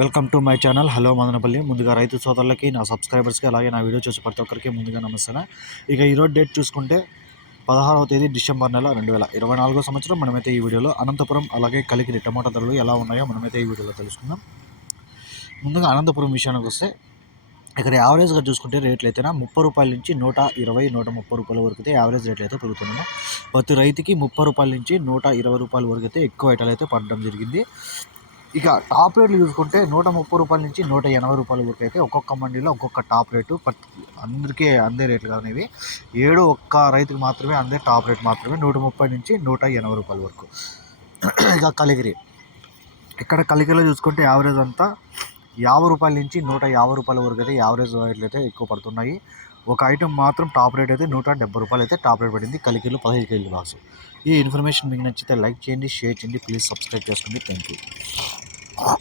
Welcome to my channel. Hello Madanapalle. ముందుగా రైతు సోదరులకి నా సబ్స్క్రైబర్స్కి అలాగే నా వీడియో చూసి ప్రతి ఒక్కరికి ముందుగా నమస్తే ఇక ఈరోజు డేట్ చూసుకుంటే పదహారవ తేదీ డిసెంబర్ నెల రెండు వేల ఇరవై నాలుగో సంవత్సరం. మనమైతే ఈ వీడియోలో అనంతపురం అలాగే కలికిరి టమాటా ధరలు ఎలా ఉన్నాయో మనమైతే ఈ వీడియోలో తెలుసుకుందాం. ముందుగా అనంతపురం విషయానికి వస్తే ఇక్కడ యావరేజ్గా చూసుకుంటే రేట్లు అయితేనా ముప్పై రూపాయల నుంచి నూట ఇరవై నూట ముప్పై రూపాయల వరకు అయితే యావరేజ్ రేట్లు అయితే పెరుగుతున్నాయి. ప్రతి రైతుకి ముప్పై రూపాయల నుంచి నూట ఇరవై రూపాయల వరకు అయితే ఎక్కువ ఐటాలు అయితే పడడం జరిగింది. ఇక టాప్ రేట్లు చూసుకుంటే నూట ముప్పై రూపాయల నుంచి నూట ఎనభై రూపాయల వరకు అయితే ఒక్కొక్క మండీలో ఒక్కొక్క టాప్ రేటు బట్ అందరికీ అందే రేట్లు అనేవి. ఏడు ఒక్క రైతుకి మాత్రమే అందే టాప్ రేట్ మాత్రమే నూట ముప్పై నుంచి నూట ఎనభై రూపాయల వరకు. ఇక కలిగిరి. ఇక్కడ కలిగిరిలో చూసుకుంటే యావరేజ్ అంతా యాభై రూపాయల నుంచి నూట యాభై రూపాయల వరకు అయితే యావరేజ్ రేట్లు అయితే ఎక్కువ పడుతున్నాయి. ఒక ఐటెం మాత్రం టాప్ రేట్ అయితే నూట డెబ్బై రూపాయలు అయితే టాప్ రేట్ పడింది కలికిలో పదహైదు కేజీలు బాక్స్. ఈ ఇన్ఫర్మేషన్ మీకు నచ్చితే లైక్ చేయండి షేర్ చేయండి ప్లీజ్ సబ్స్క్రైబ్ చేసుకోండి. Thank you Oh.